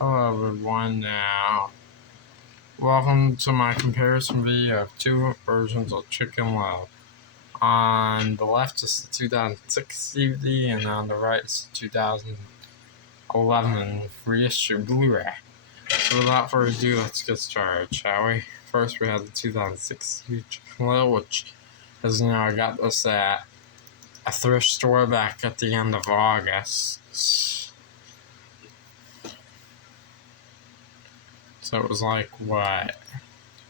Hello everyone, welcome to my comparison video of two versions of Chicken Little. On the left is the 2006 DVD and on the right is the 2011 reissue Blu-ray. So without further ado, let's get started, shall we? First we have the 2006 Chicken Little, which, as you know, I got this at a thrift store back at the end of August. So it was like, what?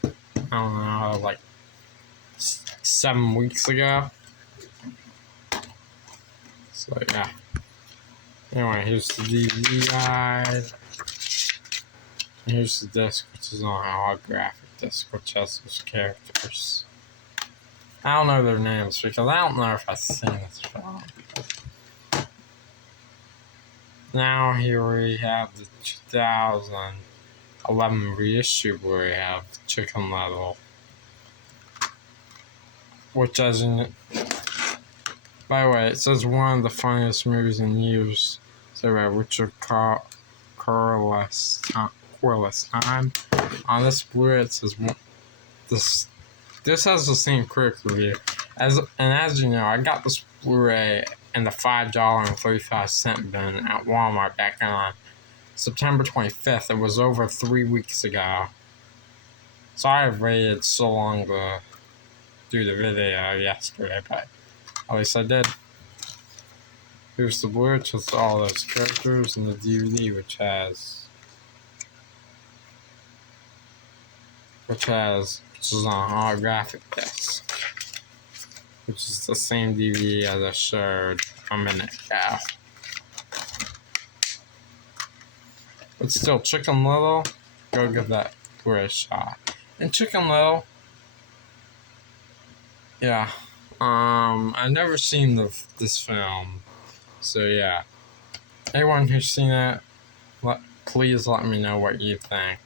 I don't know, like 7 weeks ago. So yeah. Anyway, here's the DVD guide. And here's the disc, which is on a holographic disc, which has those characters. I don't know their names because I don't know if I've seen this film. Now here we have the 2011 reissue where we have Chicken Little. Which, as in, by the way, it says one of the funniest movies in years. So, Richard Corliss time. On this Blu-ray, it says this has the same critic review. As you know, I got this Blu-ray in the $5.35 bin at Walmart back on September 25th. It was over 3 weeks ago. Sorry I've waited so long to do the video yesterday, but at least I did. Here's the Blu-ray, which has all those characters, and the DVD, which is on a holographic disc, which is the same DVD as I showed a minute ago. But still, Chicken Little, go give that Blu-ray a shot. And Chicken Little, yeah, I've never seen this film, so yeah. Anyone who's seen it, please let me know what you think.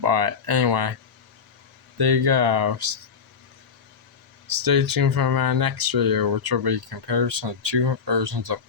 But anyway, there you go. Stay tuned for my next video, which will be a comparison of two versions of